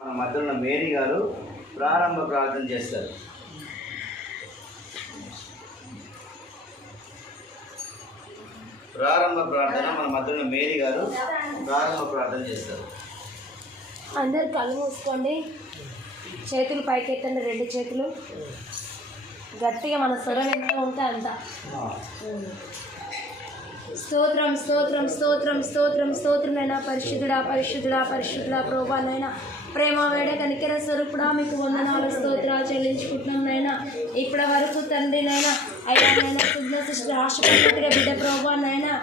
మన మధ్యలో మేరీ గారు ప్రారంభ ప్రార్థన చేస్తారు. ప్రారంభ ప్రార్థన మన మధ్యలో మేరీ గారు ప్రారంభ ప్రార్థన చేస్తారు. అందరు కళ్ళు మూసుకోండి. చేతులు పైకెత్తండి రెండు చేతులు. గట్టిగా మన స్వరం ఎంత ఉంటే అంత. స్తోత్రం స్తోత్రం స్తోత్రం స్తోత్రం స్తోత్రమైనా పరిశుద్ధుడా పరిశుద్ధుడా పరిశుద్ధుడా ప్రోభానైనా ప్రేమ వేడ కనికర స్వరూపుడా మీకు వందనాలు స్తోత్రాలు చెల్లించుకుంటున్నాం నైనా ఇప్పటి వరకు తండ్రి నైనా అయ్యా నైనా సుజ్ఞ సృష్టి ఆశపడినట్టుగా బిడ్డ ప్రభా నైనా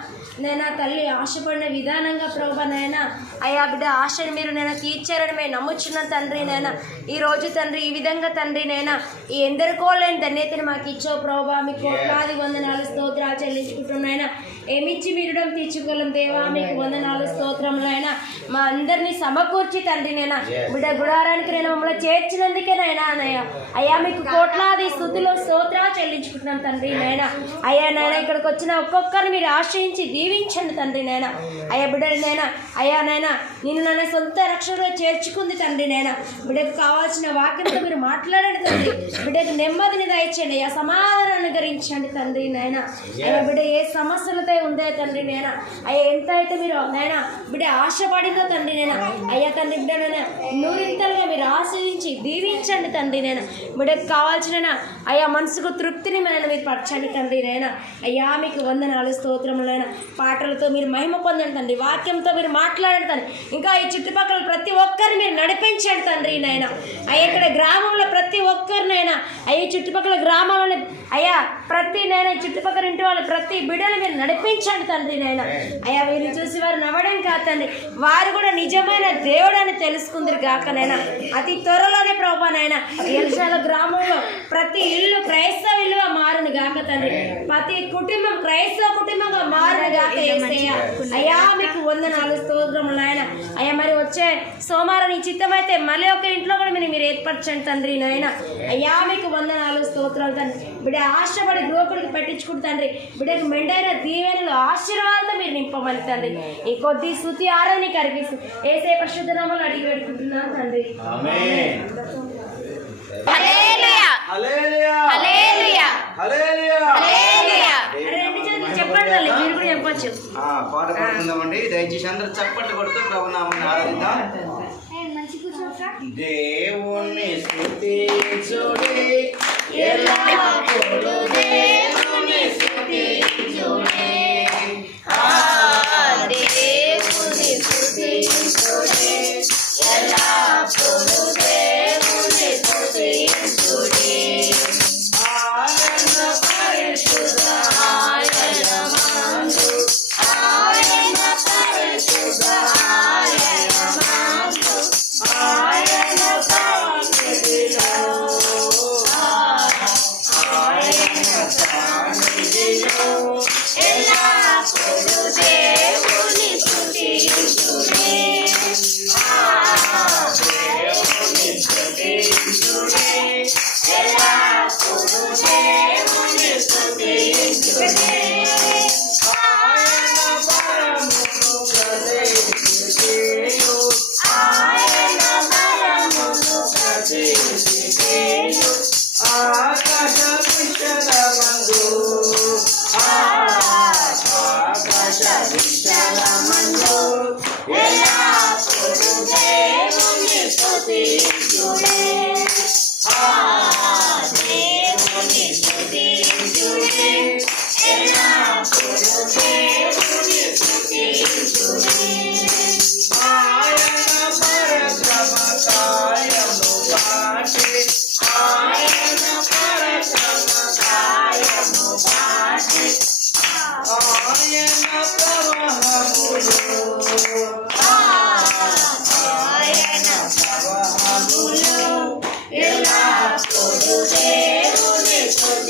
నైనా తల్లి ఆశపడిన విధానంగా ప్రభా నైనా అయ్యా బిడ్డ ఆశను మీరు నేను తీర్చారని మేము నమ్ముచున్న తండ్రి నైనా ఈ రోజు తండ్రి ఈ విధంగా తండ్రి నైనా ఈ ఎందరికో లేని ధన్యతను మాకు ఇచ్చావు ప్రభా. మీకు కోట్లాది వందనాలు స్తోత్రాలు చెల్లించుకుంటున్నాయినా ఏమిచ్చి మీరుడం తీర్చుకోలేం దేవా? మీకు వందనాలు స్తోత్రములైనా మా అందరినీ సమకూర్చి తండ్రి నేనా బిడ్డ గుడారానికి నేను మమ్మల్ని చేర్చినందుకే నైనా అన్నయ్య. అయ్యా మీకు కోట్లాది స్థుతిలో స్తోత్రాలు చెల్లించుకుంటున్నాను తండ్రి నైనా అయ్యా నాయన ఇక్కడికి వచ్చిన ఒక్కొక్కరిని మీరు ఆశ్రయించి దీవించండి తండ్రి నైనా అయ్యా బిడ్డని నైనా అయ్యా నైనా నిన్ను సొంత రక్షణలో చేర్చుకుంది తండ్రి నైనా బిడ్డకు కావాల్సిన వాక్యంతో మీరు మాట్లాడండి తండ్రి. బిడ్డకు నెమ్మదిని దయచేయండి. అయ్యా సమాధానం అనుగరించండి తండ్రి నైనా అయ్యా బిడ్డ ఏ సమస్యలతో ఉందే తండ్రి నేనా అయ్యా ఎంత అయితే మీరు నైనా బిడ్డ ఆశపడిందో తండ్రి నేనా అయ్యా తండ్రి బిడ్డ నైనా నూరింతలుగా మీరు ఆశ్రయించి దీవించండి తండ్రి నేను బిడ్డకు కావాల్సిన అయ్యా మనసుకు తృప్తిని మనల్ని మీరు పరచండి తండ్రి నాయన. అయ్యా మీకు వందనాలు స్తోత్రములైన పాటలతో మీరు మహిమ పొందండి తండ్రి. వాక్యంతో మీరు మాట్లాడండి తండ్రి. ఇంకా ఈ చుట్టుపక్కల ప్రతి ఒక్కరిని మీరు నడిపించండి తండ్రి నాయన. అయ్యా ఇక్కడ గ్రామంలో ప్రతి ఒక్కరినైనా అయ్యా చుట్టుపక్కల గ్రామాలను అయ్యా ప్రతి నేను చుట్టుపక్కల ఇంటి వాళ్ళు ప్రతి బిడ్డలు మీరు నడిపించండి తండ్రి నాయన. అయ్యా వీరిని చూసి వారు నవ్వడం కాదు తండ్రి. వారు కూడా నిజమైన దేవుడు అని తెలుసుకుందరు గాకనైనా అతి త్వరలోనే ప్రభానైనా ఎల్షాల గ్రామంలో ప్రతి ఇల్లు క్రైస్తవ ఇల్లుగా మారును గాక తండ్రి. ప్రతి కుటుంబం క్రైస్తవ కుటుంబంగా మారును గాక యేసయ్య. అయ్యా మీకు వందనాలు స్తోత్రములు నాయన. అయ్యా మరి వచ్చే సోమవారం నీ చిత్తమైతే మళ్ళీ ఒక ఇంట్లో కూడా మీరు మీరు ఏర్పరచండి తండ్రి నాయన. అయ్యా మీకు వందనాలు స్తోత్రాలు తండ్రి. బిడ్డ ఆశపడి గ్రోకుడికి పెట్టించుకుంటు తండ్రి. బిడ్డకు మెండైన దీవెనలు ఆశీర్వాదాలతో మీరు నింపమని తండ్రి. ఈ కొద్ది శృతి ఆరాధన కరిగిస్తూ ఏసే పరిశుద్ధ నామాలు అడిగి పెట్టుకుంటున్నాను తండ్రి. ఆమేన్. హల్లెలూయా. హల్లెలూయా. హల్లెలూయా. మీరు కూడా చెప్పొచ్చు. ఆ, పాట పాడుకుందామండి దయచేసి అందరూ చప్పట్లు కొడుతూ ప్రభునామని ఆరాధిద్దాం. దేవుణ్ణి స్తుతించుడి ఎల్లప్పుడూ దేవుణ్ణి స్తుతించుడి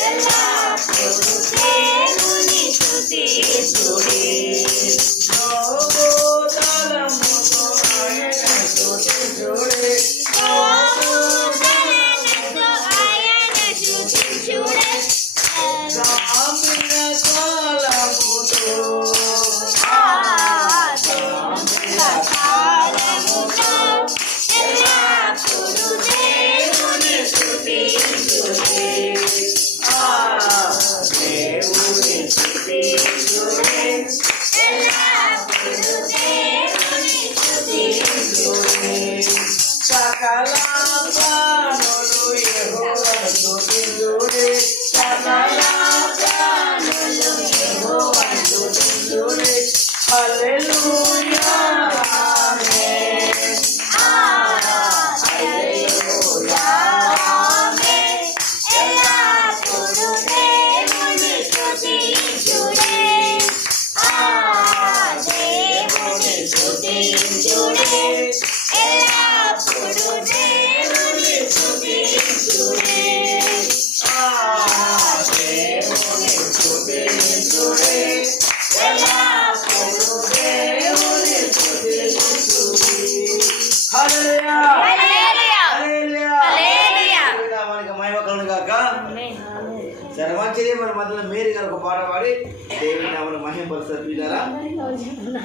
Yeah. దేవుని నామను మహింపరుస్తారు